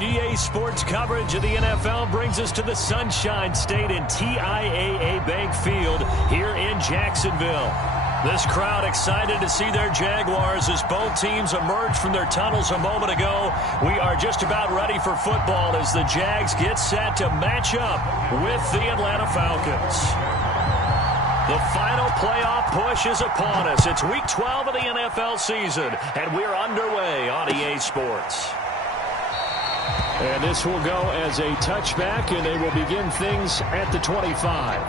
EA Sports coverage of the NFL brings us to the Sunshine State and TIAA Bank Field here in Jacksonville. This crowd excited to see their Jaguars as both teams emerge from their tunnels a moment ago. We are just about ready for football as the Jags get set to match up with the Atlanta Falcons. The final playoff push is upon us. It's Week 12 of the NFL season, and we're underway on EA Sports. And this will go as a touchback, and they will begin things at the 25.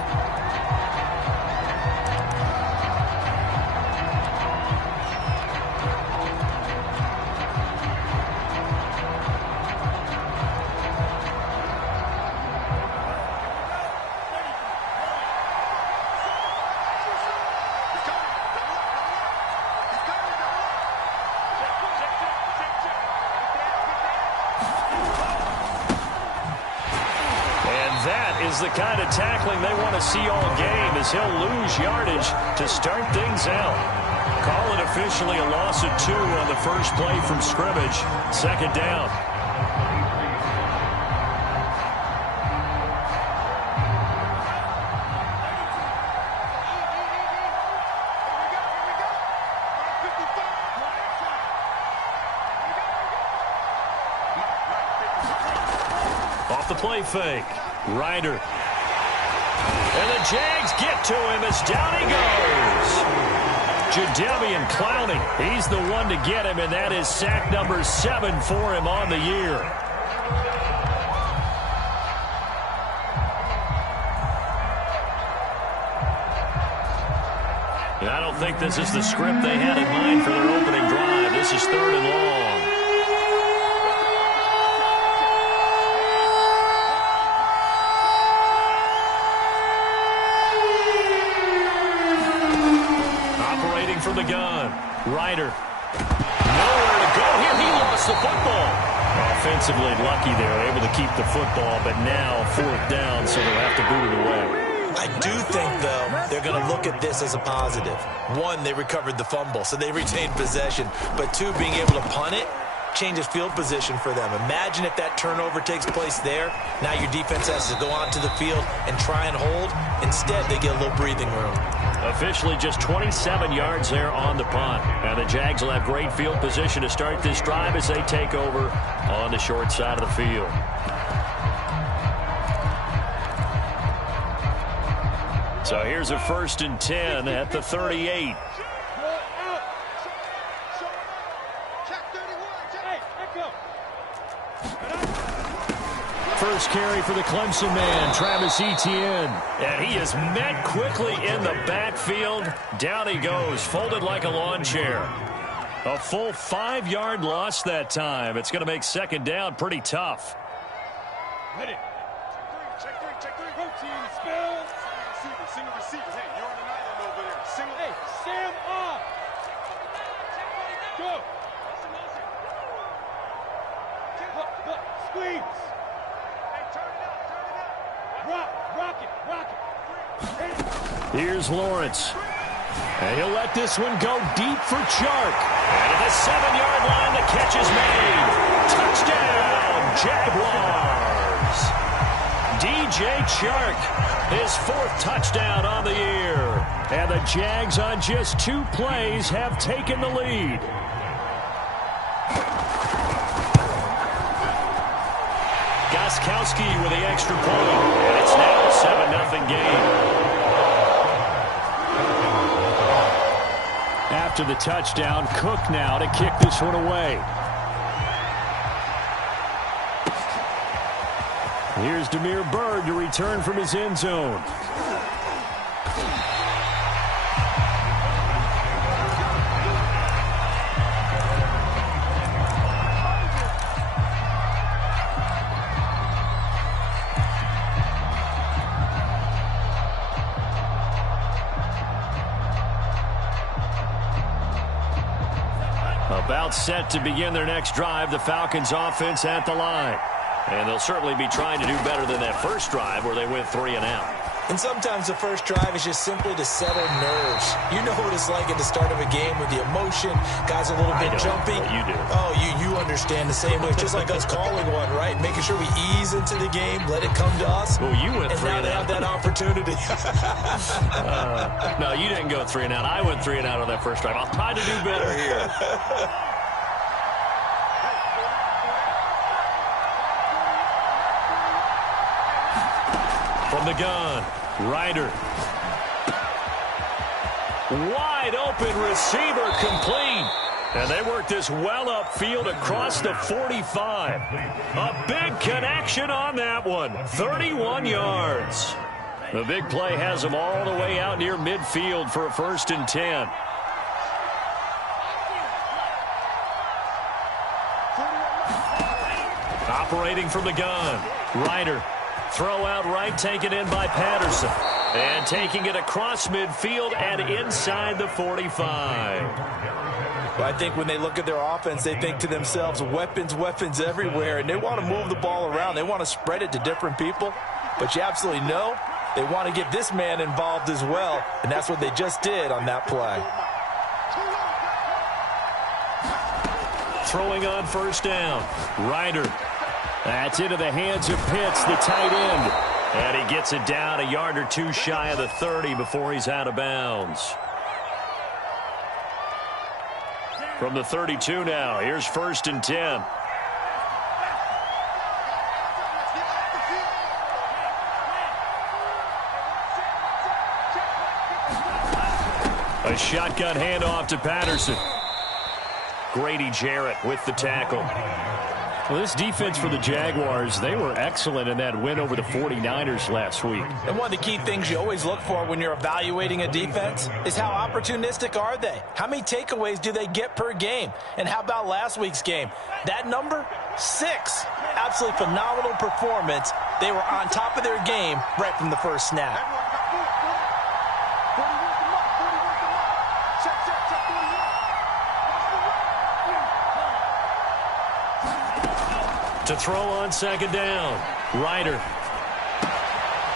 The kind of tackling they want to see all game as he'll lose yardage to start things out. Call it officially a loss of 2 on the first play from scrimmage. Second down. Off the play fake. Ryder. And the Jags get to him as down he goes. Jadeveon Clowney. He's the one to get him, and that is sack number 7 for him on the year. And I don't think this is the script they had in mind for their opening drive. This is 3rd and long. From the gun. Ryder. Nowhere to go here. He lost the football. Offensively lucky there. Able to keep the football, but now 4th down, so they'll have to boot it away. I do think, though, they're going to look at this as a positive. 1, they recovered the fumble, so they retained possession. But 2, being able to punt it changes field position for them. Imagine if that turnover takes place there. Now your defense has to go onto the field and try and hold. Instead, they get a little breathing room. Officially just 27 yards there on the punt. And the Jags will have great field position to start this drive as they take over on the short side of the field. So here's a 1st and 10 at the 38. First carry for the Clemson man, Travis Etienne. And he is met quickly in the backfield. Down he goes, folded like a lawn chair. A full 5-yard loss that time. It's going to make second down pretty tough. Ready. Check three. Routine, spell. Single receiver. Hey, you're on an island over there. Single. Hey, stand off. Go. Look. Squeeze. Rock it. Here's Lawrence. And he'll let this one go deep for Chark. And at the 7-yard line, the catch is made. Touchdown, Jaguars. DJ Chark, his 4th touchdown on the year. And the Jags on just 2 plays have taken the lead. Gostkowski with the extra point. And it's now a 7-0 game. After the touchdown, Cook now to kick this one away. Here's Damiere Byrd to return from his end zone. About set to begin their next drive, the Falcons offense at the line. And they'll certainly be trying to do better than that first drive where they went 3 and out. And sometimes the first drive is just simply to settle nerves. You know what it's like at the start of a game with the emotion. Guys a little bit jumpy. You do. Oh, you understand the same way. It's just like us calling one, right? Making sure we ease into the game, let it come to us. Well, you went 3 and out. And now they have that opportunity. No, you didn't go 3 and out. I went 3 and out on that first drive. I'll try to do better here. From the gun, Ryder. Wide open receiver complete. And they work this well upfield across the 45. A big connection on that one. 31 yards. The big play has them all the way out near midfield for a 1st and 10. Operating from the gun, Ryder. Throw out right, taken in by Patterson. And taking it across midfield and inside the 45. Well, I think when they look at their offense, they think to themselves, weapons, weapons everywhere, and they want to move the ball around. They want to spread it to different people. But you absolutely know they want to get this man involved as well, and that's what they just did on that play. Throwing on 1st down, Ryder. That's into the hands of Pitts, the tight end. And he gets it down a yard or 2 shy of the 30 before he's out of bounds. From the 32 now, here's 1st and 10. A shotgun handoff to Patterson. Grady Jarrett with the tackle. Well, this defense for the Jaguars, they were excellent in that win over the 49ers last week. And one of the key things you always look for when you're evaluating a defense is how opportunistic are they? How many takeaways do they get per game? And how about last week's game? That number? 6. Absolutely phenomenal performance. They were on top of their game right from the first snap. To throw on 2nd down, Ryder.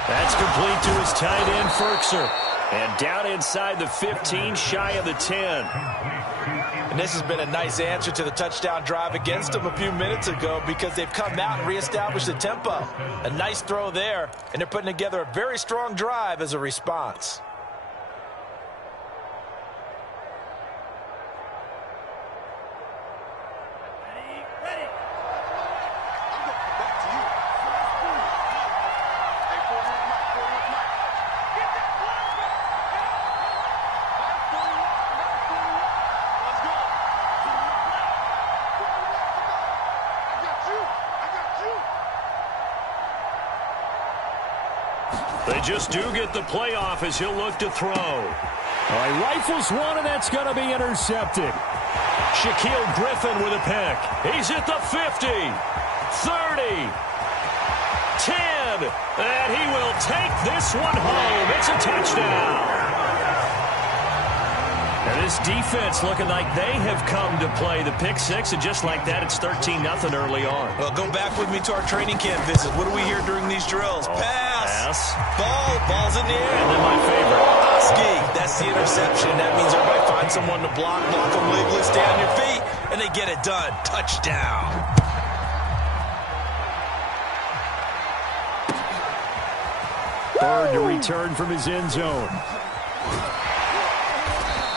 That's complete to his tight end, Ferkser. And down inside the 15, shy of the 10. And this has been a nice answer to the touchdown drive against them a few minutes ago because they've come out and reestablished the tempo. A nice throw there, and they're putting together a very strong drive as a response. They just do get the playoff as he'll look to throw. He rifles one, and that's going to be intercepted. Shaquille Griffin with a pick. He's at the 50, 30, 10, and he will take this one home. It's a touchdown. And this defense looking like they have come to play the pick 6, and just like that, it's 13-0 early on. Well, go back with me to our training camp visit. What do we hear during these drills? Pass. Ball's in the air. And then my favorite. Oski. That's the interception. That means everybody find someone to block them legally, stay on your feet, and they get it done. Touchdown. Bird to return from his end zone.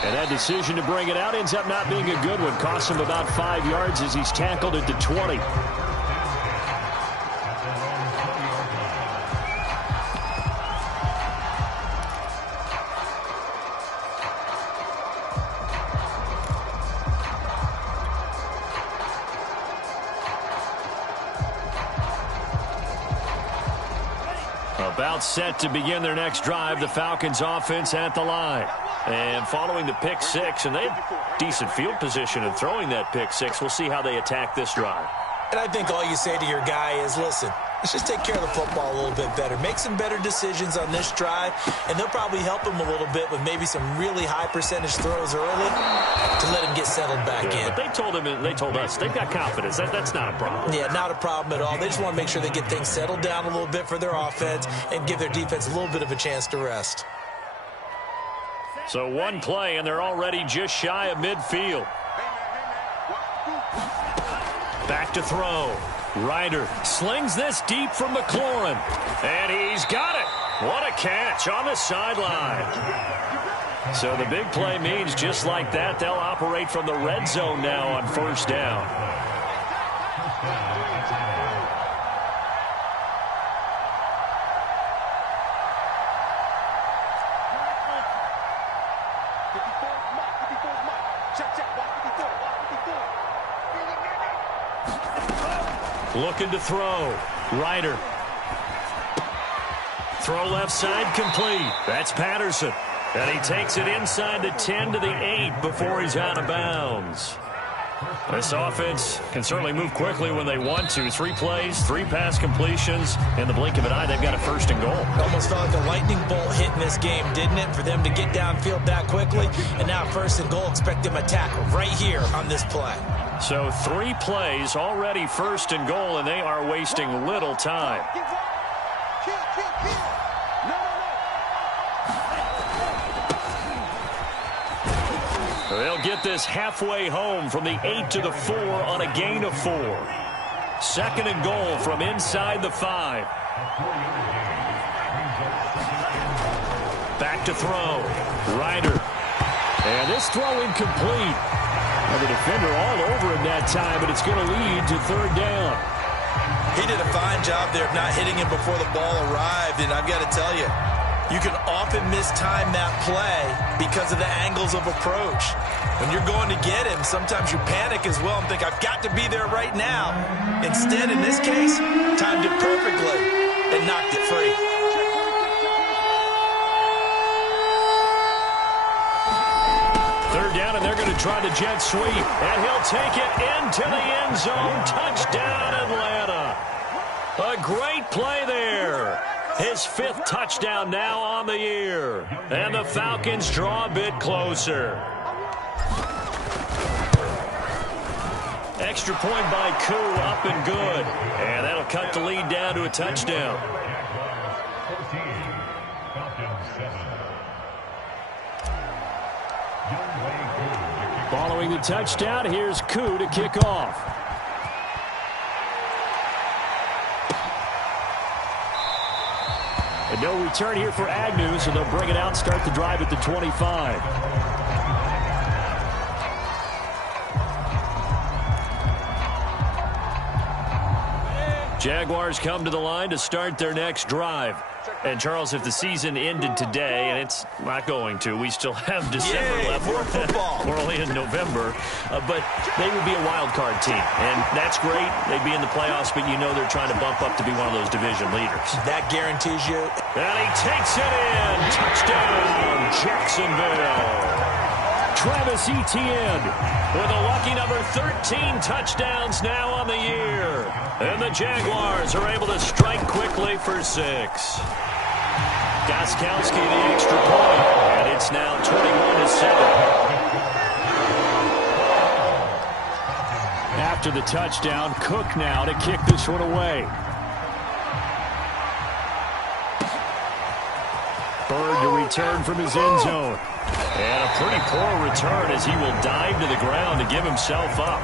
And that decision to bring it out ends up not being a good one. Costs him about 5 yards as he's tackled at the 20. About set to begin their next drive, the Falcons offense at the line. And following the pick 6, and they have decent field position in throwing that pick 6. We'll see how they attack this drive. And I think all you say to your guy is, listen, Let's just take care of the football a little bit better. Make some better decisions on this drive, and they'll probably help him a little bit with maybe some really high percentage throws early to let him get settled back in. But they told us they've got confidence. That's not a problem. Yeah, not a problem at all. They just want to make sure they get things settled down a little bit for their offense and give their defense a little bit of a chance to rest. So one play, and they're already just shy of midfield. Back to throw. Ryder slings this deep from McLaurin. And he's got it. What a catch on the sideline. So the big play means just like that, they'll operate from the red zone now on first down. Looking to throw. Ryder. Throw left side complete. That's Patterson. And he takes it inside the 10 to the 8 before he's out of bounds. This offense can certainly move quickly when they want to. 3 plays, 3 pass completions. In the blink of an eye, they've got a first and goal. Almost felt like a lightning bolt hit in this game, didn't it? For them to get downfield that quickly. And now first and goal, expect them to tackle right here on this play. So 3 plays, already first and goal, and they are wasting little time. They'll get this halfway home from the 8 to the 4 on a gain of 4. Second and goal from inside the 5. Back to throw. Ryder. And this throw incomplete. And the defender all over him that time, but it's going to lead to third down. He did a fine job there of not hitting him before the ball arrived, and I've got to tell you, you can often mistime that play because of the angles of approach. When you're going to get him, sometimes you panic as well and think, I've got to be there right now. Instead, in this case, timed it perfectly and knocked it free. Third down, and they're going to try the jet sweep. And he'll take it into the end zone. Touchdown, Atlanta. A great play there. His 5th touchdown now on the year. And the Falcons draw a bit closer. Extra point by Koo, up and good. And that'll cut the lead down to a touchdown. Following the touchdown, here's Koo to kick off. And no return here for Agnew, so they'll bring it out and start the drive at the 25. Jaguars come to the line to start their next drive. And, Charles, if the season ended today, and it's not going to, we still have December left. More football. We're only in November. But they would be a wild card team. And that's great. They'd be in the playoffs, but you know they're trying to bump up to be one of those division leaders. That guarantees you. And he takes it in. Touchdown, Jacksonville. Travis Etienne with a lucky number 13 touchdowns now on the year. And the Jaguars are able to strike quickly for 6. Gostkowski the extra point, and it's now 21-7. After the touchdown, Cook now to kick this one away. Bird to return from his end zone. And a pretty poor return as he will dive to the ground to give himself up.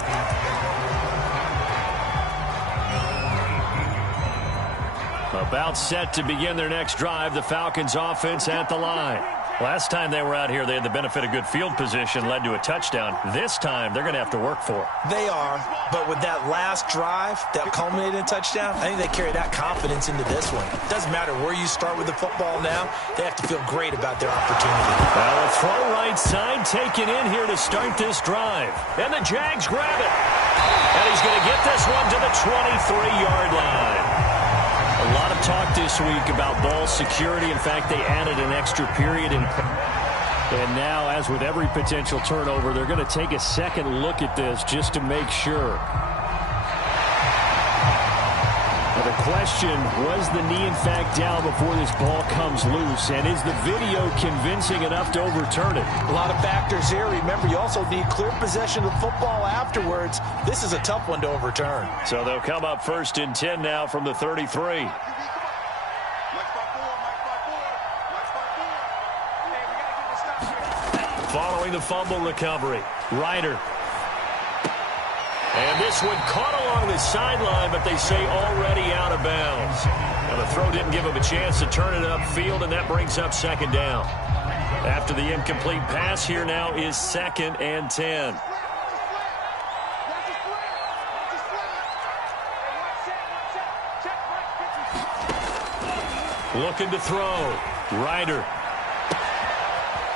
About set to begin their next drive, the Falcons offense at the line. Last time they were out here, they had the benefit of good field position, led to a touchdown. This time, they're going to have to work for it. They are, but with that last drive that culminated in a touchdown, I think they carry that confidence into this one. It doesn't matter where you start with the football now. They have to feel great about their opportunity. Well, a throw right side taken in here to start this drive. And the Jags grab it. And he's going to get this one to the 23-yard line. A lot of talk this week about ball security. In fact, they added an extra period. And now, as with every potential turnover, they're going to take a second look at this just to make sure. Well, the question, was the knee in fact down before this ball comes loose? And is the video convincing enough to overturn it? A lot of factors here. Remember, you also need clear possession of the football afterwards. This is a tough one to overturn. So they'll come up 1st and 10 now from the 33. Following the fumble recovery, Ryder. And this one caught along the sideline, but they say already out of bounds. Now the throw didn't give him a chance to turn it upfield, and that brings up 2nd down. After the incomplete pass, here now is 2nd and 10. Looking to throw. Ryder.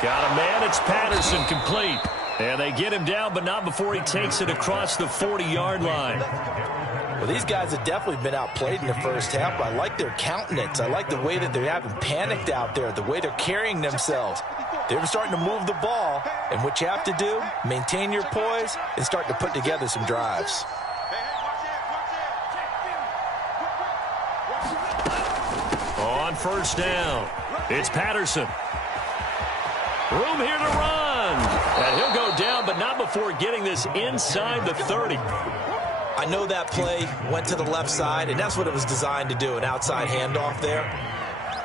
Got a man. It's Patterson, complete. And they get him down, but not before he takes it across the 40-yard line. Well, these guys have definitely been outplayed in the first half, but I like their countenance. I like the way that they're having panicked out there, the way they're carrying themselves. They're starting to move the ball, and what you have to do, maintain your poise and start to put together some drives. On 1st down, it's Patterson. Room here to run. And he'll go down, but not before getting this inside the 30. I know that play went to the left side, and that's what it was designed to do, an outside handoff there.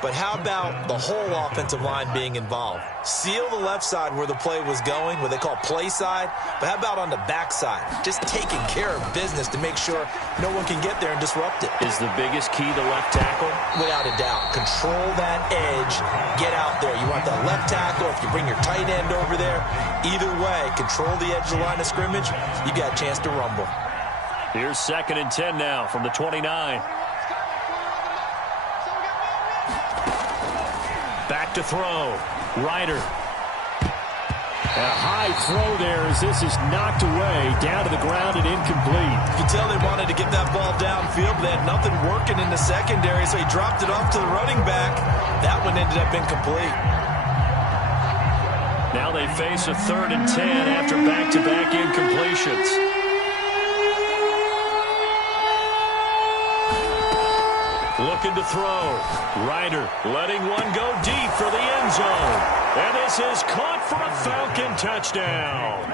But how about the whole offensive line being involved? Seal the left side where the play was going, what they call play side. But how about on the back side? Just taking care of business to make sure no one can get there and disrupt it. Is the biggest key the left tackle? Without a doubt. Control that edge. Get out there. You want that left tackle. If you bring your tight end over there, either way, control the edge of the line of scrimmage, you got a chance to rumble. Here's 2nd and 10 now from the 29. Back to throw. Ryder. A high throw there as this is knocked away, down to the ground and incomplete. You can tell they wanted to get that ball downfield, but they had nothing working in the secondary, so he dropped it off to the running back. That one ended up incomplete. Now they face a 3rd and 10 after back-to-back incompletions. Looking to throw. Ryder letting one go deep for the end zone. And this is caught for a Falcon touchdown.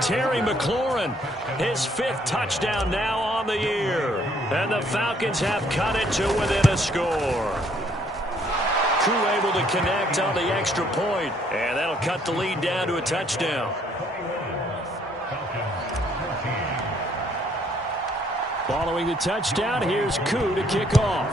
Terry McLaurin, his 5th touchdown now on the year. And the Falcons have cut it to within a score. Crew able to connect on the extra point, and that'll cut the lead down to a touchdown. Following the touchdown, here's Koo to kick off.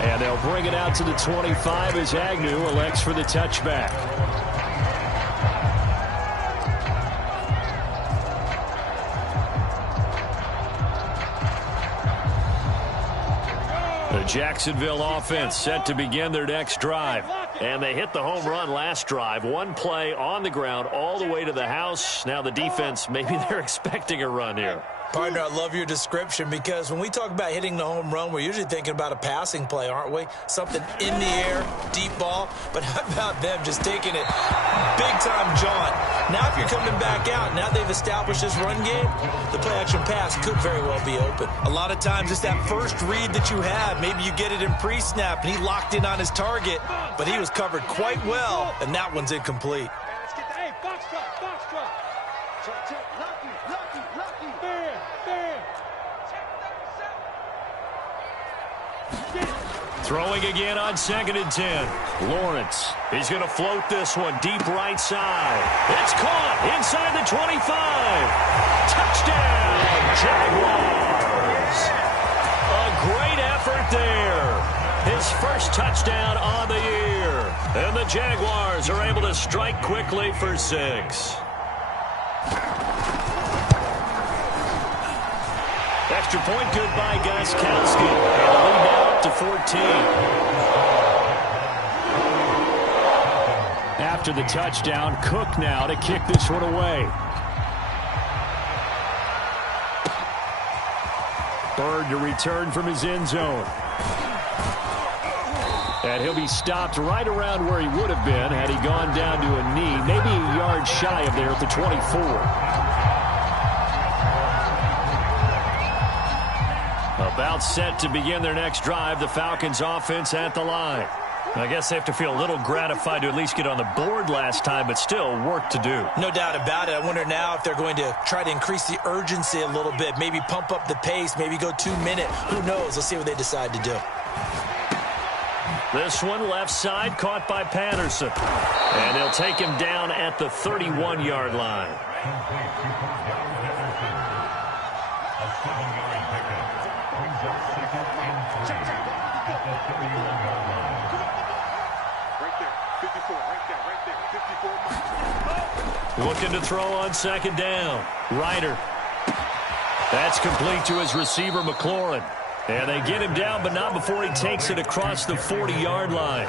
And they'll bring it out to the 25 as Agnew elects for the touchback. The Jacksonville offense set to begin their next drive. And they hit the home run last drive. One play on the ground all the way to the house. Now the defense, maybe they're expecting a run here. Partner, I love your description because when we talk about hitting the home run, we're usually thinking about a passing play, aren't we? Something in the air, deep ball. But how about them just taking it big-time jaunt? Now if you're coming back out, now they've established this run game, the play-action pass could very well be open. A lot of times it's that first read that you have. Maybe you get it in pre-snap, and he locked in on his target, but he was covered quite well, and that one's incomplete. Hey, box drop. Check. Lucky. Bam. Throwing again on 2nd and 10. Lawrence, he's going to float this one deep right side. It's caught inside the 25. Touchdown, Jaguars. A great effort there. His first touchdown on the year. And the Jaguars are able to strike quickly for 6. Extra point good by Gostkowski. And the lead now up to 14. After the touchdown, Cook now to kick this one away. Bird to return from his end zone. And he'll be stopped right around where he would have been had he gone down to a knee, maybe a yard shy of there at the 24. About set to begin their next drive, the Falcons offense at the line. I guess they have to feel a little gratified to at least get on the board last time, but still work to do. No doubt about it. I wonder now if they're going to try to increase the urgency a little bit, maybe pump up the pace, maybe go 2 minute. Who knows? Let's see what they decide to do. This one left side caught by Patterson. And he'll take him down at the 31-yard line. Looking to throw on second down. Ryder. That's complete to his receiver, McLaurin. And they get him down, but not before he takes it across the 40-yard line.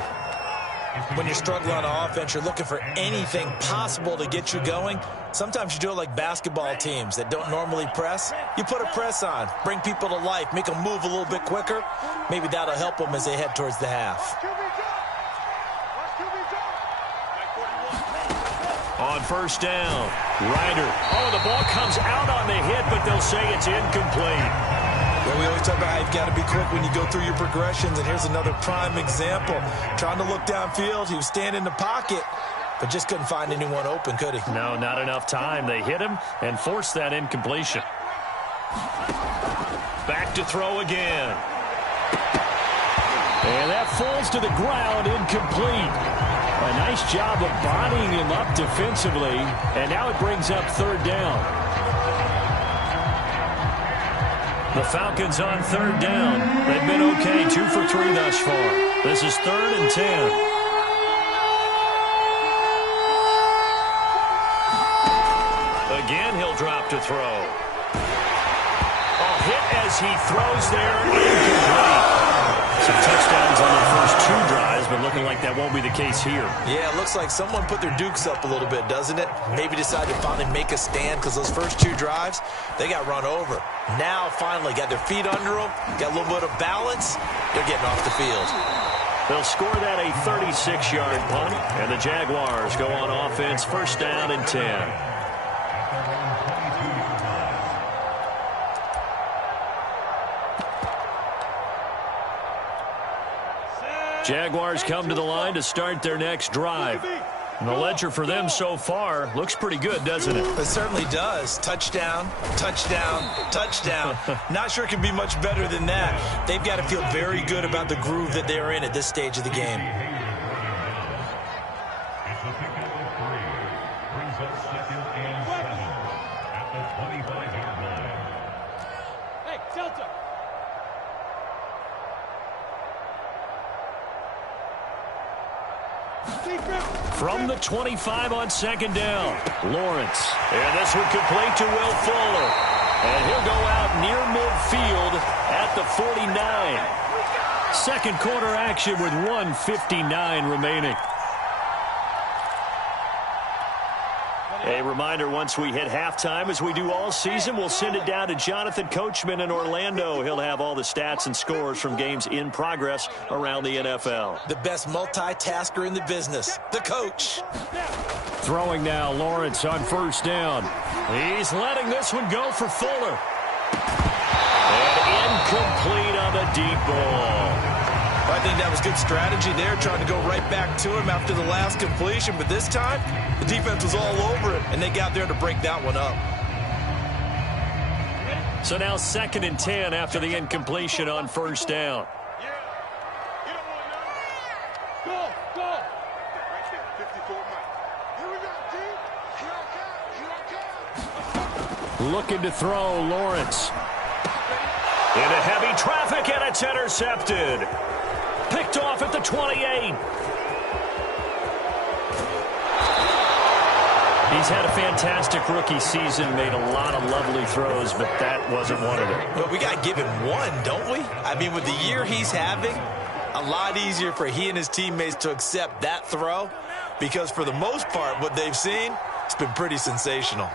When you're struggling on offense, you're looking for anything possible to get you going. Sometimes you do it like basketball teams that don't normally press. You put a press on, bring people to life, make them move a little bit quicker. Maybe that'll help them as they head towards the half. On first down, Ryder. Oh, the ball comes out on the hit, but they'll say it's incomplete. Well, we always talk about how you've got to be quick when you go through your progressions, and here's another prime example. Trying to look downfield, he was standing in the pocket, but just couldn't find anyone open, could he? No, not enough time. They hit him and forced that incompletion. Back to throw again. And that falls to the ground, incomplete. A nice job of bodying him up defensively, and now it brings up third down. The Falcons on third down. They've been okay, 2 for 3 thus far. This is 3rd and 10. Again, he'll drop to throw. A hit as he throws there, incomplete. Some touchdowns on their first 2 drives, but looking like that won't be the case here. Yeah, it looks like someone put their dukes up a little bit, doesn't it? Maybe decided to finally make a stand because those first 2 drives, they got run over. Now, finally, got their feet under them, got a little bit of balance. They're getting off the field. They'll score that a 36-yard punt, and the Jaguars go on offense, first down and 10. Jaguars come to the line to start their next drive. And the ledger for them so far looks pretty good, doesn't it? It certainly does. Touchdown, touchdown, touchdown. Not sure it can be much better than that. They've got to feel very good about the groove that they're in at this stage of the game. Hey, Delta. From the 25 on second down, Lawrence. And this one complete to Will Fuller. And he'll go out near midfield at the 49. Second quarter action with 1:59 remaining. A reminder, once we hit halftime, as we do all season, we'll send it down to Jonathan Coachman in Orlando. He'll have all the stats and scores from games in progress around the NFL. The best multitasker in the business, the coach. Throwing now, Lawrence on first down. He's letting this one go for Fuller. And incomplete on the deep ball. I think that was good strategy there, trying to go right back to him after the last completion. But this time, the defense was all over it, and they got there to break that one up. So now 2nd and 10 after the incompletion on first down. Looking to throw, Lawrence. Into heavy traffic, and it's intercepted. Picked off at the 28. He's had a fantastic rookie season, made a lot of lovely throws, but that wasn't one of them. Well, we got to give him one, don't we? I mean, with the year he's having, a lot easier for he and his teammates to accept that throw, because for the most part, what they've seen, it's been pretty sensational.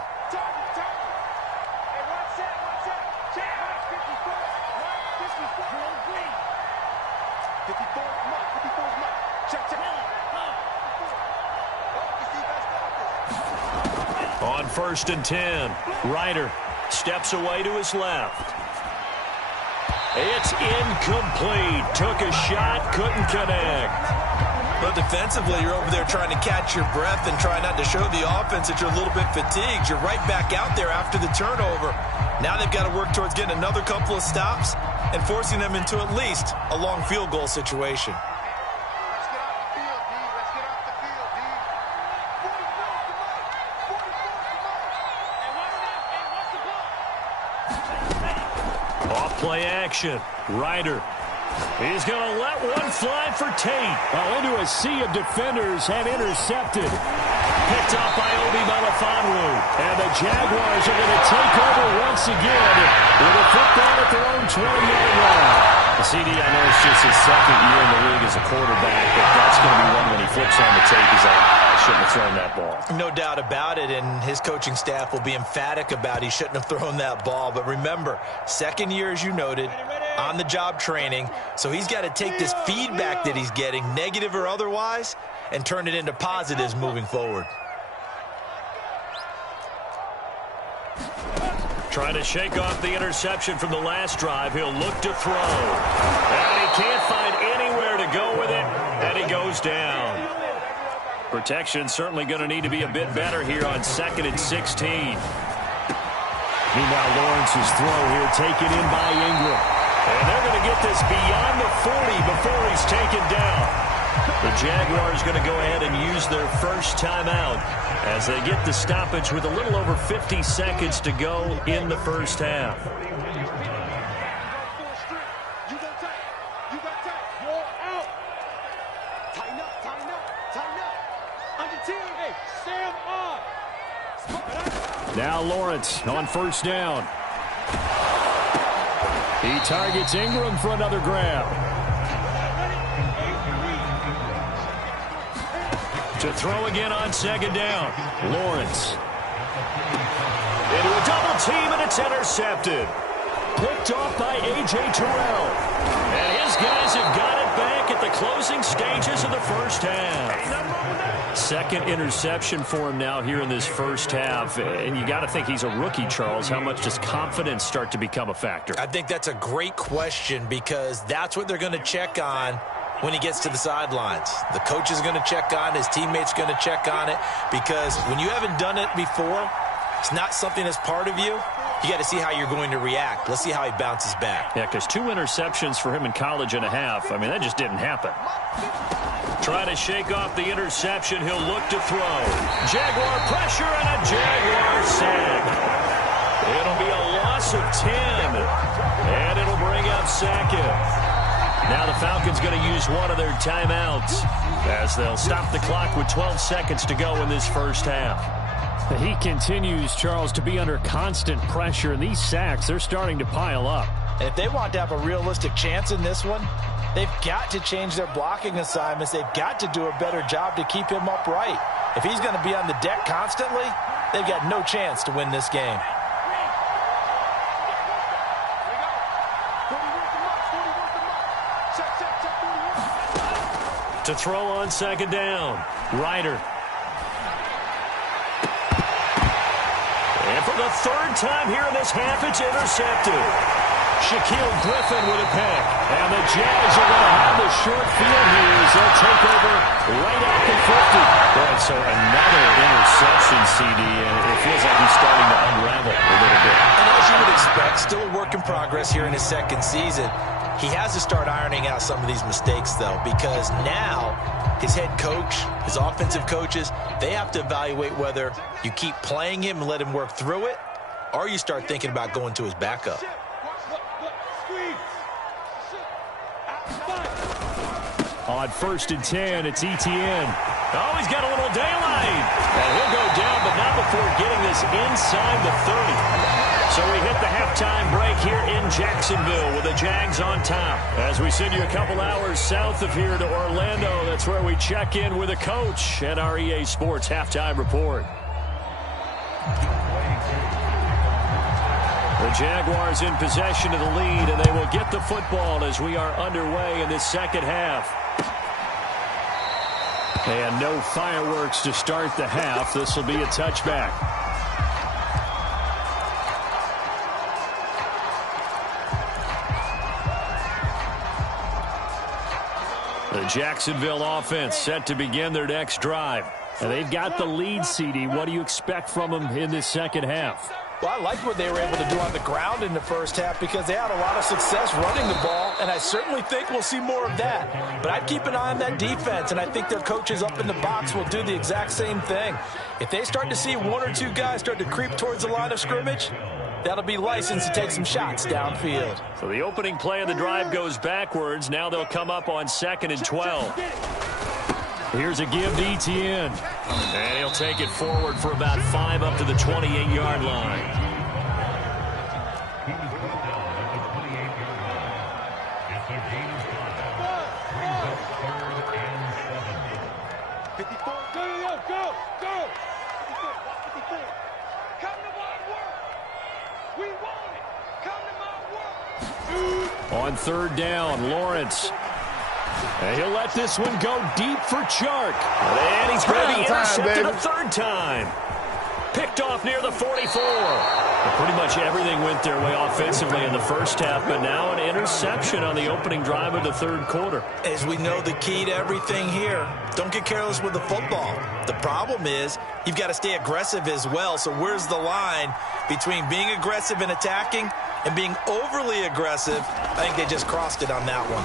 On 1st and 10, Ryder steps away to his left. It's incomplete. Took a shot, couldn't connect. But defensively, you're over there trying to catch your breath and try not to show the offense that you're a little bit fatigued. You're right back out there after the turnover. Now they've got to work towards getting another couple of stops and forcing them into at least a long field goal situation. Let's get off the field, D. Let's get off the field, D. 44's the mic. 44's the mic. Hey, what's the ball? Off-play action. Ryder. He's going to let one fly for Tate. Oh, into a sea of defenders and intercepted. Picked off by Obi Melifonwu. And the Jaguars are going to take over once again with a football at their own 20-yard line. CD, I know it's just his second year in the league as a quarterback, but that's going to be one when he flips on the tape. He's like, I shouldn't have thrown that ball. No doubt about it, and his coaching staff will be emphatic about he shouldn't have thrown that ball. But remember, second year, as you noted, on-the-job training, so he's got to take this feedback that he's getting, negative or otherwise, and turn it into positives moving forward. Trying to shake off the interception from the last drive. He'll look to throw. And he can't find anywhere to go with it, and he goes down. Protection certainly going to need to be a bit better here on 2nd and 16. Meanwhile, Lawrence's throw here taken in by Ingram. And they're going to get this beyond the 40 before he's taken down. The Jaguars going to go ahead and use their first timeout as they get the stoppage with a little over 50 seconds to go in the first half. You go tight. You got tight. You're out. Tighten up, tighten up, tighten up. Under 10. Hey, Sam on. Now Lawrence on first down. He targets Ingram for another grab. To throw again on second down. Lawrence. Into a double team, and it's intercepted. Picked off by A.J. Terrell. And his guys have got it back at the closing stages of the first half. Second interception for him now here in this first half. And you got to think he's a rookie, Charles. How much does confidence start to become a factor? I think that's a great question because that's what they're going to check on when he gets to the sidelines. The coach is going to check on it. His teammates going to check on it because when you haven't done it before, it's not something that's part of you. You got to see how you're going to react. Let's see how he bounces back. Yeah, because 2 interceptions for him in college and a half. I mean, that just didn't happen. Trying to shake off the interception. He'll look to throw. Jaguar pressure and a Jaguar sack. It'll be a loss of 10. And it'll bring up Sackett. Now the Falcons going to use one of their timeouts as they'll stop the clock with 12 seconds to go in this first half. He continues, Charles, to be under constant pressure, and these sacks, they're starting to pile up. And if they want to have a realistic chance in this one, they've got to change their blocking assignments. They've got to do a better job to keep him upright. If he's going to be on the deck constantly, they've got no chance to win this game. To throw on second down, Ryder. And for the third time here in this half, it's intercepted. Shaquille Griffin with a pick. And the Jags are going to have the short field here as they'll take over right at the 50. Boy, so another interception, CD, and it feels like he's starting to unravel a little bit. And as you would expect, still a work in progress here in his second season. He has to start ironing out some of these mistakes, though, because now his head coach, his offensive coaches, they have to evaluate whether you keep playing him and let him work through it, or you start thinking about going to his backup. On 1st and 10, it's Etienne. Oh, he's got a little daylight. And he'll go down, but not before getting this inside the 30. So we hit the halftime break here in Jacksonville with the Jags on top. As we send you a couple hours south of here to Orlando, that's where we check in with the coach at our EA Sports Halftime Report. The Jaguars in possession of the lead, and they will get the football as we are underway in this second half. And no fireworks to start the half. This will be a touchback. Jacksonville offense set to begin their next drive. And they've got the lead, CD. What do you expect from them in this second half? Well, I liked what they were able to do on the ground in the first half because they had a lot of success running the ball, and I certainly think we'll see more of that. But I'd keep an eye on that defense, and I think their coaches up in the box will do the exact same thing. If they start to see one or two guys start to creep towards the line of scrimmage, that'll be licensed to take some shots downfield. So the opening play of the drive goes backwards. Now they'll come up on 2nd and 12. Here's a give to Etienne. And he'll take it forward for about 5 up to the 28-yard line. On 3rd down, Lawrence. And he'll let this one go deep for Chark. And he's going to be intercepted a 3rd time. Picked off near the 44. Well, pretty much everything went their way offensively in the first half, but now an interception on the opening drive of the 3rd quarter. As we know, the key to everything here, don't get careless with the football. The problem is you've got to stay aggressive as well. So where's the line between being aggressive and attacking and being overly aggressive? I think they just crossed it on that one.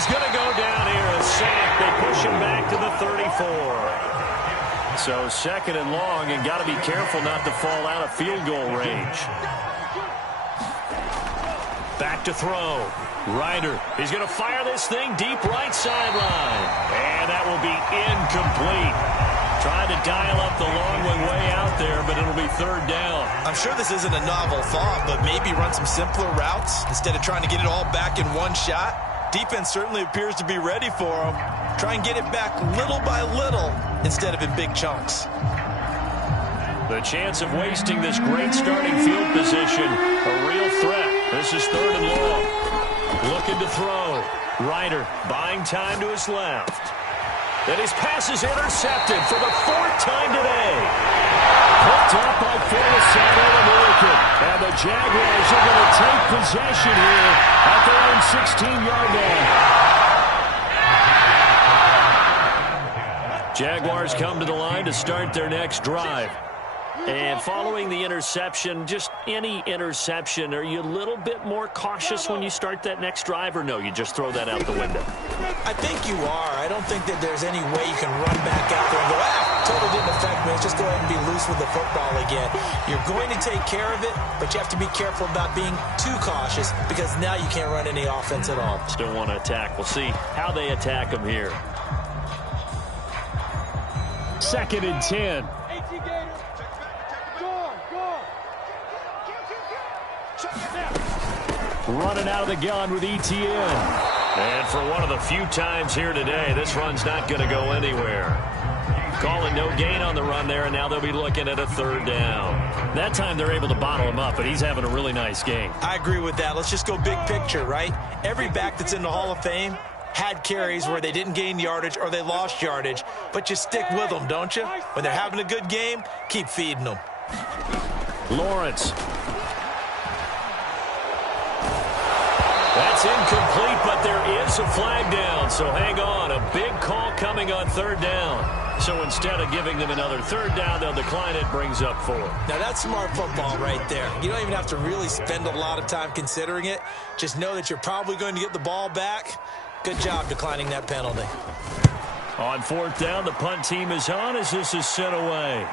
He's going to go down here, a sack. They push him back to the 34. So 2nd and long, and got to be careful not to fall out of field goal range. Back to throw. Ryder, he's going to fire this thing deep right sideline. And that will be incomplete. Tried to dial up the long one way out there, but it'll be 3rd down. I'm sure this isn't a novel thought, but maybe run some simpler routes instead of trying to get it all back in one shot. Defense certainly appears to be ready for him. Try and get it back little by little instead of in big chunks. The chance of wasting this great starting field position, a real threat. This is 3rd and long. Looking to throw. Ryder buying time to his left. And his pass is intercepted for the 4th time today. Picked up by Phillips All-American. And the Jaguars are going to take possession here at their own 16-yard line. Jaguars come to the line to start their next drive. And following the interception, just any interception, are you a little bit more cautious when you start that next drive, or no, you just throw that out the window? I think you are. I don't think that there's any way you can run back out there and go, totally didn't affect me. Let's just go ahead and be loose with the football again. You're going to take care of it, but you have to be careful about being too cautious because now you can't run any offense at all. Still want to attack. We'll see how they attack them here. 2nd and 10. Running out of the gun with Etienne. And for one of the few times here today, this run's not going to go anywhere. Calling no gain on the run there, and now they'll be looking at a 3rd down. That time they're able to bottle him up, but he's having a really nice game. I agree with that. Let's just go big picture, right? Every back that's in the Hall of Fame had carries where they didn't gain yardage or they lost yardage, but you stick with them, don't you? When they're having a good game, keep feeding them. Lawrence. That's incomplete, but there is a flag down, so hang on. A big call coming on 3rd down. So instead of giving them another 3rd down, they'll decline it, brings up 4. Now that's smart football right there. You don't even have to really spend a lot of time considering it. Just know that you're probably going to get the ball back. Good job declining that penalty. On 4th down, the punt team is on as this is sent away.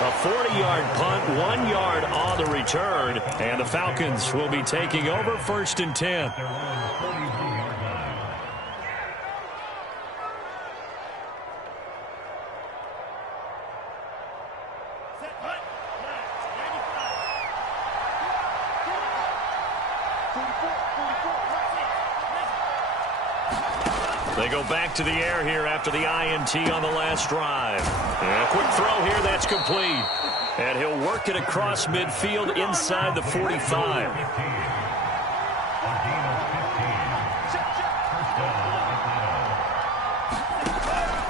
A 40-yard punt, 1 yard on the return, and the Falcons will be taking over 1st and 10. They go back to the air here after the INT on the last drive. And a quick throw here, that's complete. And he'll work it across midfield inside the 45.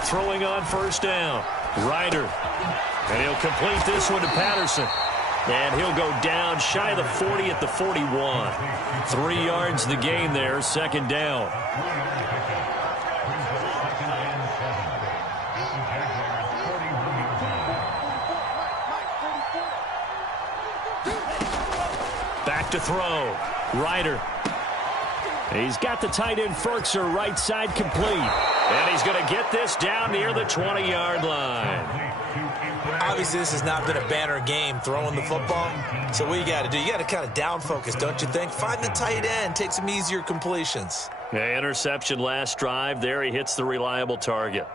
Throwing on 1st down. Ryder. And he'll complete this one to Patterson. And he'll go down shy of the 40 at the 41. 3 yards the gain there, second down. Back to throw. Ryder. He's got the tight end Ferkser right side complete. And he's going to get this down near the 20-yard line. Obviously, this has not been a banner game throwing the football. So what you got to do, you got to kind of down focus, don't you think? Find the tight end, take some easier completions. Yeah, interception last drive. There he hits the reliable target.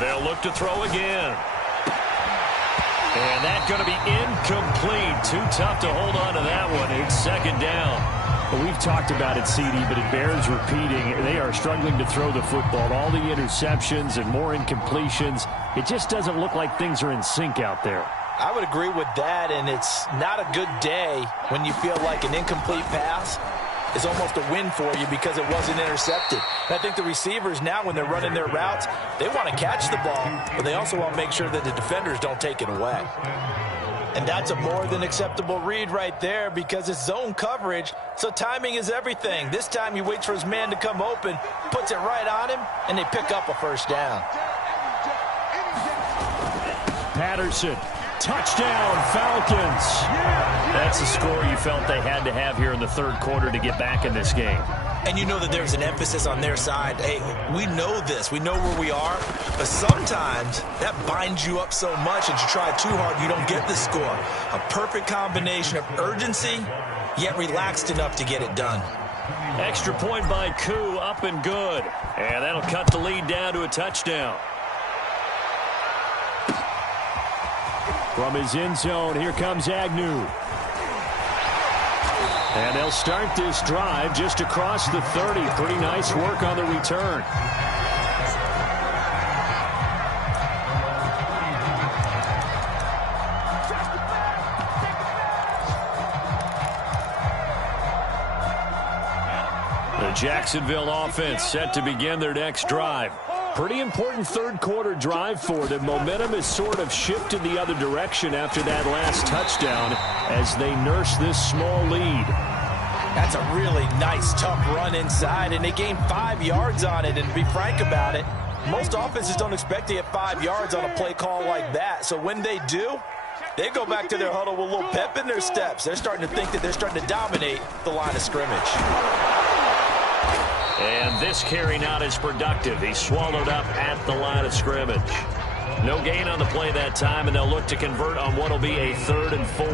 They'll look to throw again. And that's going to be incomplete. Too tough to hold on to that one. It's second down. Well, we've talked about it, CD, but it bears repeating. They are struggling to throw the football. All the interceptions and more incompletions. It just doesn't look like things are in sync out there. I would agree with that, and it's not a good day when you feel like an incomplete pass is almost a win for you because it wasn't intercepted. And I think the receivers now, when they're running their routes, they want to catch the ball, but they also want to make sure that the defenders don't take it away. And that's a more than acceptable read right there because it's zone coverage, so timing is everything. This time he waits for his man to come open, puts it right on him, and they pick up a first down. Patterson. Touchdown, Falcons. That's the score you felt they had to have here in the third quarter to get back in this game. And you know that there's an emphasis on their side. Hey, we know this. We know where we are. But sometimes that binds you up so much that you try too hard, you don't get the score. A perfect combination of urgency, yet relaxed enough to get it done. Extra point by Koo, up and good. And that'll cut the lead down to a touchdown. From his end zone, here comes Agnew. And they'll start this drive just across the 30. Pretty nice work on the return. The Jacksonville offense set to begin their next drive. Pretty important third quarter drive for them. Momentum has sort of shifted the other direction after that last touchdown as they nurse this small lead. That's a really nice, tough run inside, and they gained 5 yards on it. And to be frank about it, most offenses don't expect to get 5 yards on a play call like that. So when they do, they go back to their huddle with a little pep in their steps. They're starting to think that they're starting to dominate the line of scrimmage. And this carry not as productive. He swallowed up at the line of scrimmage. No gain on the play that time, and they'll look to convert on what will be a 3rd and 4.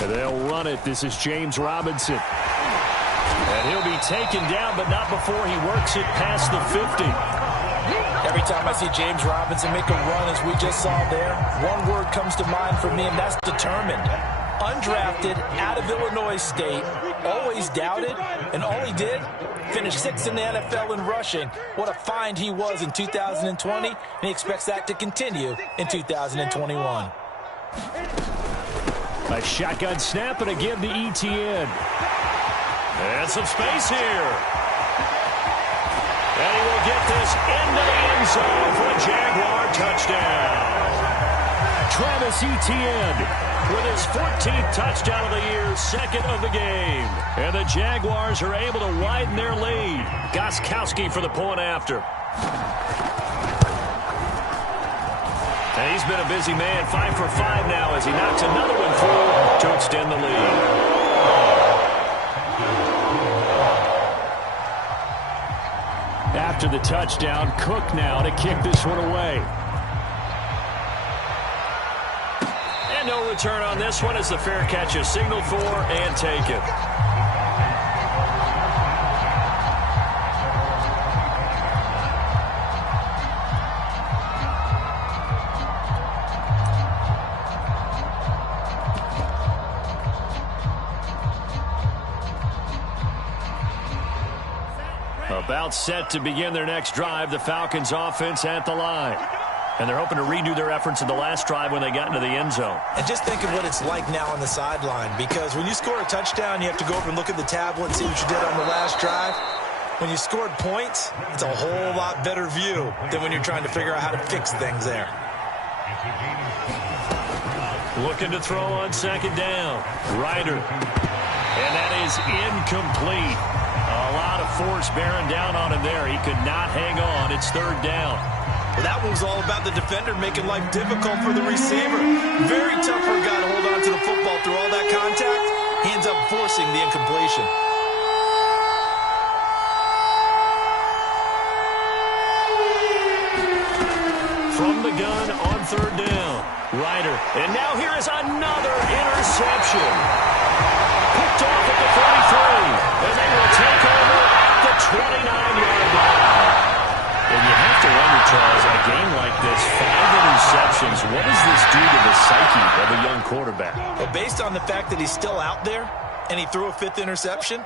And they'll run it. This is James Robinson. And he'll be taken down, but not before he works it past the 50. Every time I see James Robinson make a run, as we just saw there, one word comes to mind for me, and that's determined. Undrafted, out of Illinois State, always doubted, and all he did, finished 6th in the NFL in rushing. What a find he was in 2020, and he expects that to continue in 2021. A shotgun snap and a give to ETN. And some space here. And he will get this into the end zone for a Jaguar touchdown. Travis Etienne with his 14th touchdown of the year, 2nd of the game. And the Jaguars are able to widen their lead. Gostkowski for the point after. And he's been a busy man, 5 for 5 now as he knocks another one through to extend the lead. After the touchdown, Cook now to kick this one away. And no return on this one as the fair catch is signaled for and taken. About set to begin their next drive, the Falcons offense at the line. And they're hoping to redo their efforts in the last drive when they got into the end zone. And just think of what it's like now on the sideline, because when you score a touchdown, you have to go over and look at the tablet and see what you did on the last drive. When you scored points, it's a whole lot better view than when you're trying to figure out how to fix things there. Looking to throw on second down. Ryder. And that is incomplete. A lot of force bearing down on him there. He could not hang on. It's third down. Well, that one was all about the defender making life difficult for the receiver. Very tough for a guy to hold on to the football through all that contact. He ends up forcing the incompletion. From the gun on third down. Ryder. And now here is another interception. Picked off at the 43. And they will take over at the 29-yard line. And you have to wonder, Charles, a game like this, 5 interceptions, what does this do to the psyche of a young quarterback? Well, based on the fact that he's still out there and he threw a 5th interception,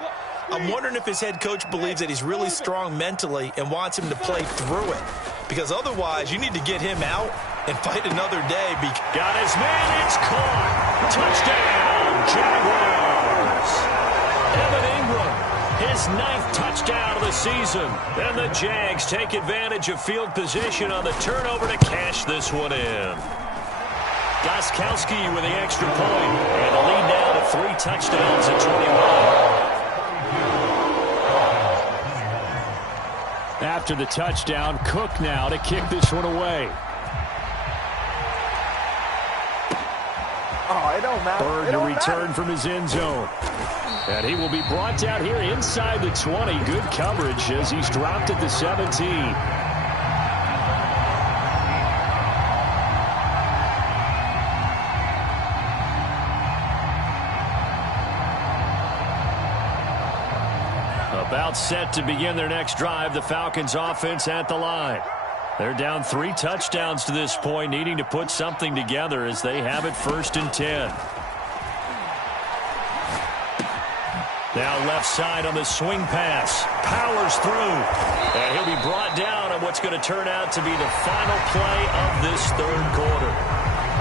I'm wondering if his head coach believes that he's really strong mentally and wants him to play through it. Because otherwise, you need to get him out and fight another day. Got his man, it's caught. Touchdown, Jaguars. Evan Ingram. His 9th touchdown of the season. And the Jags take advantage of field position on the turnover to cash this one in. Gostkowski with the extra point. And the lead now to 3 touchdowns at 21. After the touchdown, Cook now to kick this one away. Oh, it don't matter. Bird to return from his end zone. And he will be brought down here inside the 20. Good coverage as he's dropped at the 17. About set to begin their next drive, the Falcons offense at the line. They're down 3 touchdowns to this point, needing to put something together as they have it 1st and 10. Now left side on the swing pass. Powers through. And he'll be brought down on what's going to turn out to be the final play of this 3rd quarter.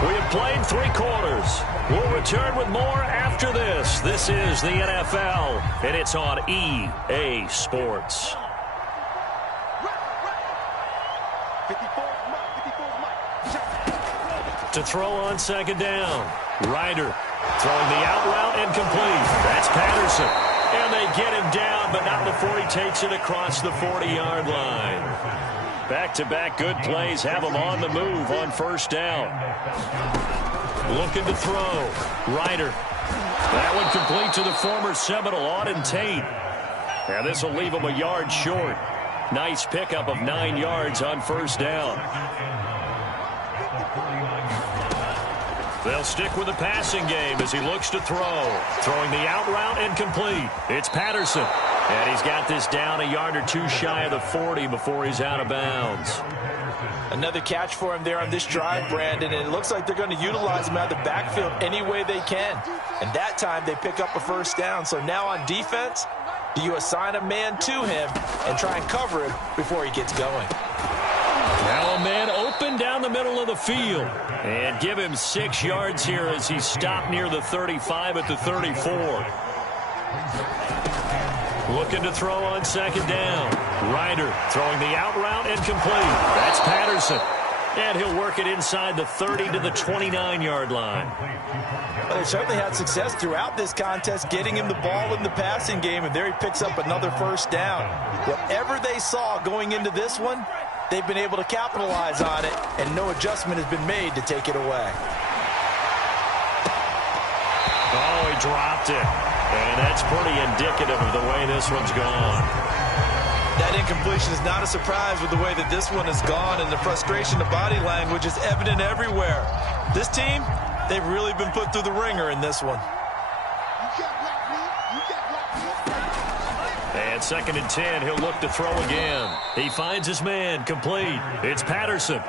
We have played 3 quarters. We'll return with more after this. This is the NFL, and it's on EA Sports. To throw on second down. Ryder throwing the out route incomplete. That's Patterson. And they get him down, but not before he takes it across the 40-yard line. Back-to-back good plays have him on the move on 1st down. Looking to throw. Ryder. That one complete to the former Seminole, Auden Tate. And this will leave him a yard short. Nice pickup of 9 yards on 1st down. They'll stick with the passing game as he looks to throw. Throwing the out route incomplete. It's Patterson. And he's got this down a yard or 2 shy of the 40 before he's out of bounds. Another catch for him there on this drive, Brandon, and it looks like they're going to utilize him out of the backfield any way they can. And that time they pick up a 1st down. So now on defense, do you assign a man to him and try and cover him before he gets going? Now a man open down the middle of the field. And give him 6 yards here as he stopped near the 35 at the 34. Looking to throw on second down. Ryder throwing the out route incomplete. That's Patterson. And he'll work it inside the 30 to the 29-yard line. Well, they certainly had success throughout this contest getting him the ball in the passing game, and there he picks up another 1st down. Whatever they saw going into this one, they've been able to capitalize on it, and no adjustment has been made to take it away. Oh, he dropped it. And that's pretty indicative of the way this one's gone. That incompletion is not a surprise with the way that this one has gone, and the frustration of body language is evident everywhere. This team, they've really been put through the ringer in this one. And 2nd and 10, he'll look to throw again. He finds his man, complete. It's Patterson.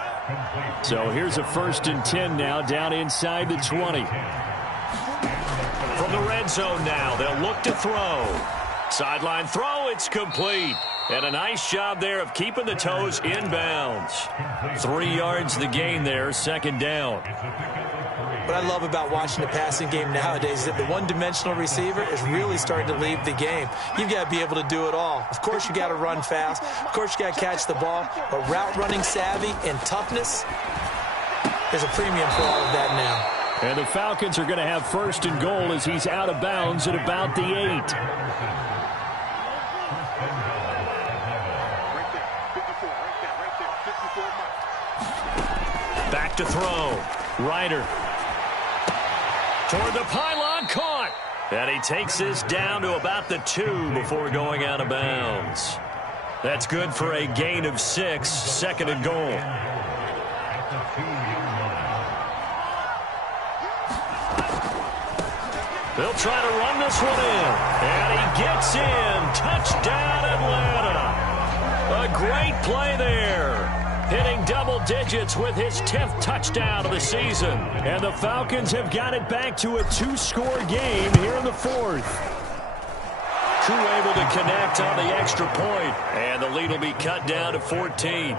So here's a 1st and 10 now, down inside the 20. From the red zone now, they'll look to throw. Sideline throw, it's complete. And a nice job there of keeping the toes inbounds. 3 yards the gain there, second down. What I love about watching the passing game nowadays is that the one-dimensional receiver is really starting to leave the game. You've got to be able to do it all. Of course, you got to run fast. Of course, you got to catch the ball. But route running savvy and toughness, there's a premium for all of that now. And the Falcons are going to have first and goal as he's out of bounds at about the 8. Back to throw. Ryder. Toward the pylon, caught. And he takes this down to about the 2 before going out of bounds. That's good for a gain of 6, second and goal. They'll try to run this one in. And he gets in. Touchdown, Atlanta. A great play there. Hitting double digits with his 10th touchdown of the season. And the Falcons have got it back to a 2-score game here in the 4th. Koo able to connect on the extra point. And the lead will be cut down to 14.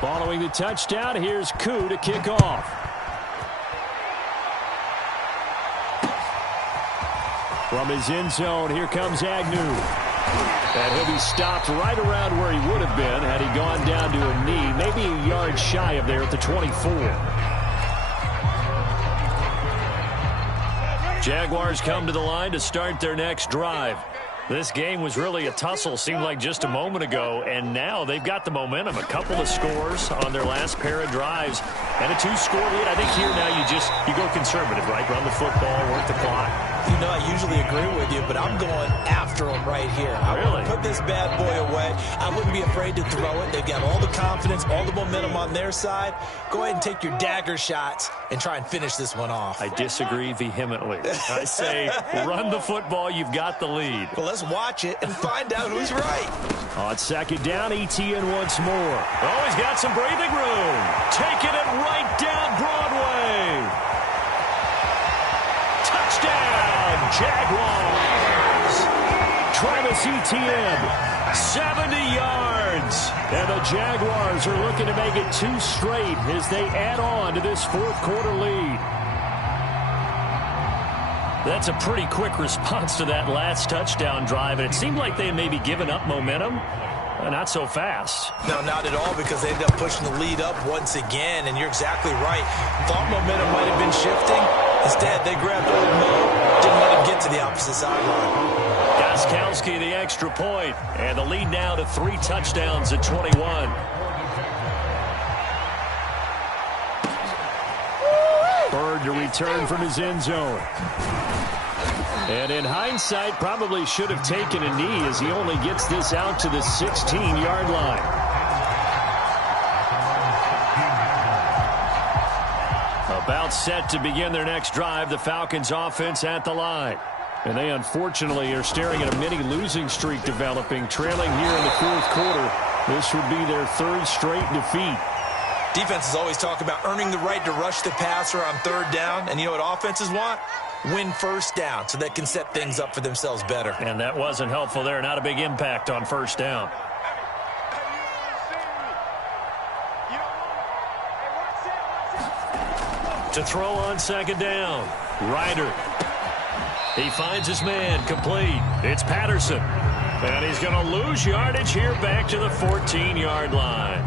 Following the touchdown, here's Koo to kick off. From his end zone, here comes Agnew. And he'll be stopped right around where he would have been had he gone down to a knee, maybe a yard shy of there at the 24. Jaguars come to the line to start their next drive. This game was really a tussle, seemed like just a moment ago, and now they've got the momentum. A couple of scores on their last pair of drives, and a 2-score lead. I think here now you go conservative, right? Run the football, work the clock. You know, I usually agree with you, but I'm going after them right here. I want to put this bad boy away. I wouldn't be afraid to throw it. They've got all the confidence, all the momentum on their side. Go ahead and take your dagger shots and try and finish this one off. I disagree vehemently. I say run the football. You've got the lead. Well, let's watch it and find out who's right. On second down, ETN once more. Oh, he's got some breathing room. Taking it right down Broadway. Touchdown, Jaguars. Travis Etienne, 70 yards. And the Jaguars are looking to make it 2 straight as they add on to this 4th quarter lead. That's a pretty quick response to that last touchdown drive, and it seemed like they had maybe given up momentum. Not so fast. No, not at all, because they ended up pushing the lead up once again, and you're exactly right. Thought momentum might have been shifting. Instead, they grabbed old Mo, didn't let him get to the opposite sideline. Gostkowski the extra point, and the lead now to 3 touchdowns at 21. Bird to return from his end zone. And in hindsight, probably should have taken a knee as he only gets this out to the 16-yard line. About set to begin their next drive, the Falcons offense at the line. And they unfortunately are staring at a mini losing streak developing, trailing here in the 4th quarter. This would be their 3rd straight defeat. Defenses always talk about earning the right to rush the passer on 3rd down. And you know what offenses want? Win first down so they can set things up for themselves better. And that wasn't helpful there. Not a big impact on 1st down. To throw on 2nd down. Ryder. He finds his man complete. It's Patterson. And he's going to lose yardage here back to the 14-yard line.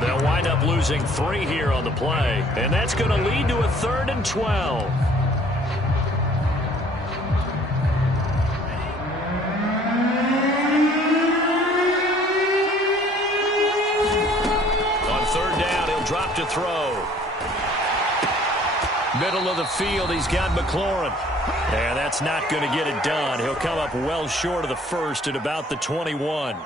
They'll wind up losing 3 here on the play. And that's going to lead to a 3rd and 12. On 3rd down, he'll drop to throw. Middle of the field, he's got McLaurin. And that's not going to get it done. He'll come up well short of the 1st at about the 21.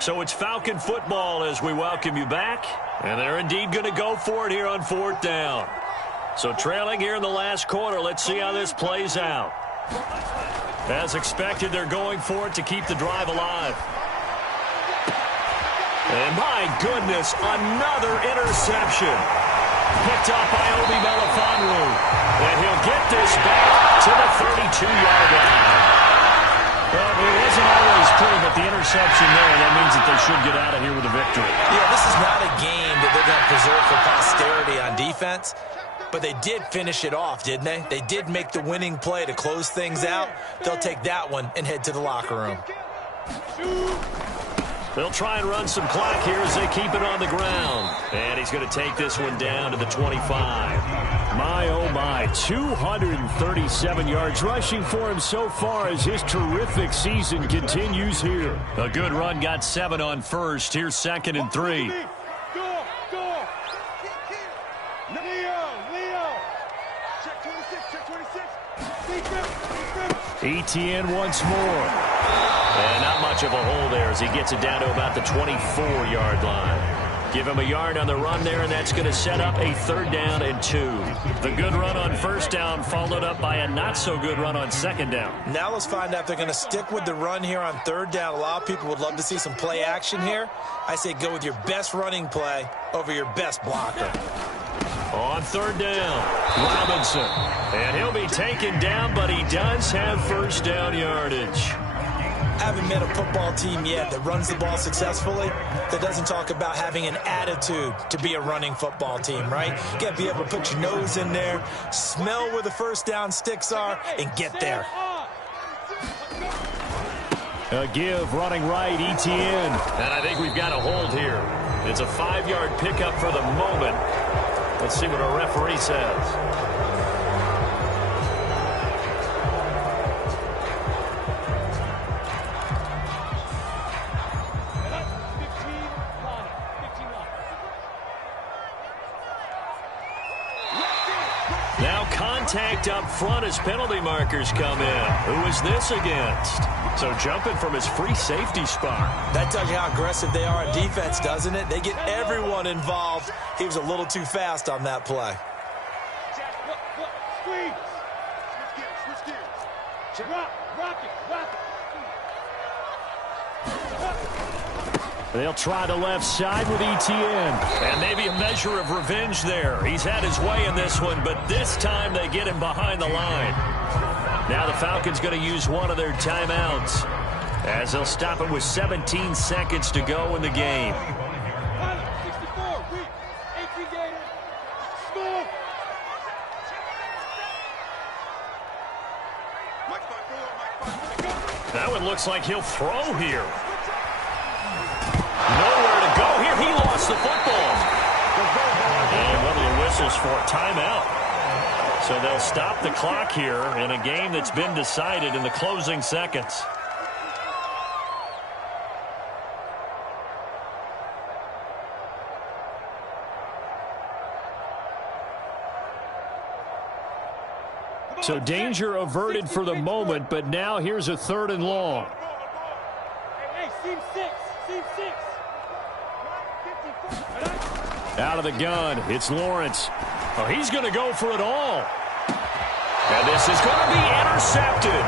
So it's Falcon football as we welcome you back. And they're indeed going to go for it here on 4th down. So trailing here in the last quarter, let's see how this plays out. As expected, they're going for it to keep the drive alive. And my goodness, another interception. Picked off by Leoville1974's. And he'll get this back to the 32-yard line. Well, it wasn't always pretty, but the interception there, that means that they should get out of here with a victory. Yeah, this is not a game that they're going to preserve for posterity on defense, but they did finish it off, didn't they? They did make the winning play to close things out. They'll take that one and head to the locker room. They'll try and run some clock here as they keep it on the ground. And he's going to take this one down to the 25. My, oh my, 237 yards rushing for him so far as his terrific season continues here. A good run, got 7 on first. Here's 2nd and 3. Leo. Check 26. Etienne once more. And not much of a hole there as he gets it down to about the 24-yard line. Give him a yard on the run there, and that's going to set up a 3rd down and 2. The good run on 1st down followed up by a not-so-good run on 2nd down. Now let's find out if they're going to stick with the run here on 3rd down. A lot of people would love to see some play action here. I say go with your best running play over your best blocker. On 3rd down, Robinson. And he'll be taken down, but he does have 1st down yardage. I haven't met a football team yet that runs the ball successfully that doesn't talk about having an attitude to be a running football team, right? You got to be able to put your nose in there, smell where the 1st down sticks are, and get there. A give running right, Etienne. And I think we've got a hold here. It's a 5-yard pickup for the moment. Let's see what our referee says. Now contact up front as penalty markers come in. Who is this against? So jumping from his free safety spot. That tells you how aggressive they are on defense, doesn't it? They get everyone involved. He was a little too fast on that play. Squeeze. Switch gears. Rock it. They'll try the left side with Etienne. And maybe a measure of revenge there. He's had his way in this one, but this time they get him behind the line. Now the Falcons going to use one of their timeouts as they'll stop it with 17 seconds to go in the game. 64, weak, 18 game, smooth. That one looks like he'll throw here. Nowhere to go here. He lost the football. And one of the whistles for a timeout. So they'll stop the clock here in a game that's been decided in the closing seconds. So danger averted for the moment, but now here's a 3rd and long. Hey, seam 6. Out of the gun, it's Lawrence. Oh, he's going to go for it all. And this is going to be intercepted.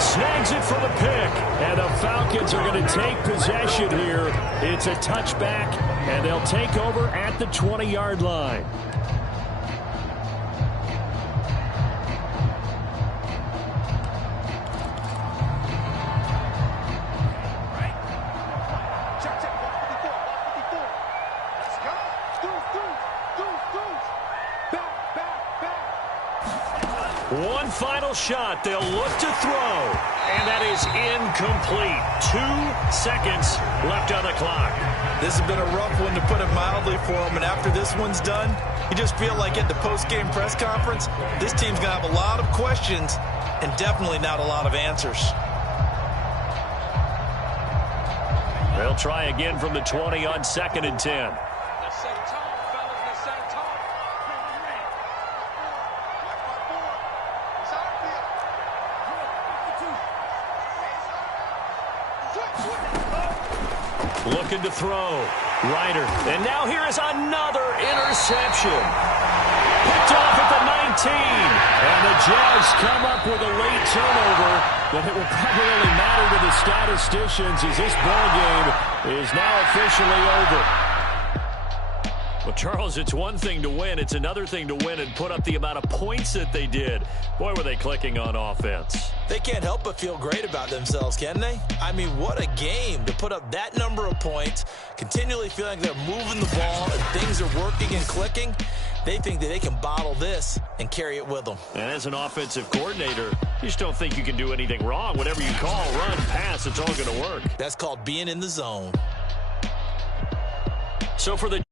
Snags it for the pick. And the Falcons are going to take possession here. It's a touchback, and they'll take over at the 20-yard line. One final shot. They'll look to throw. And that is incomplete. 2 seconds left on the clock. This has been a rough one, to put it mildly, for them. And after this one's done, you just feel like at the post-game press conference, this team's going to have a lot of questions and definitely not a lot of answers. They'll try again from the 20 on 2nd and 10. Looking to throw. Ryder. And now here is another interception. Picked off at the 19. And the Jags come up with a late turnover. But it will probably only matter to the statisticians as this ball game is now officially over. Well, Charles, it's one thing to win. It's another thing to win and put up the amount of points that they did. Boy, were they clicking on offense. They can't help but feel great about themselves, can they? I mean, what a game to put up that number of points, continually feeling like they're moving the ball and things are working and clicking. They think that they can bottle this and carry it with them. And as an offensive coordinator, you just don't think you can do anything wrong. Whatever you call, run, pass, it's all going to work. That's called being in the zone. So for the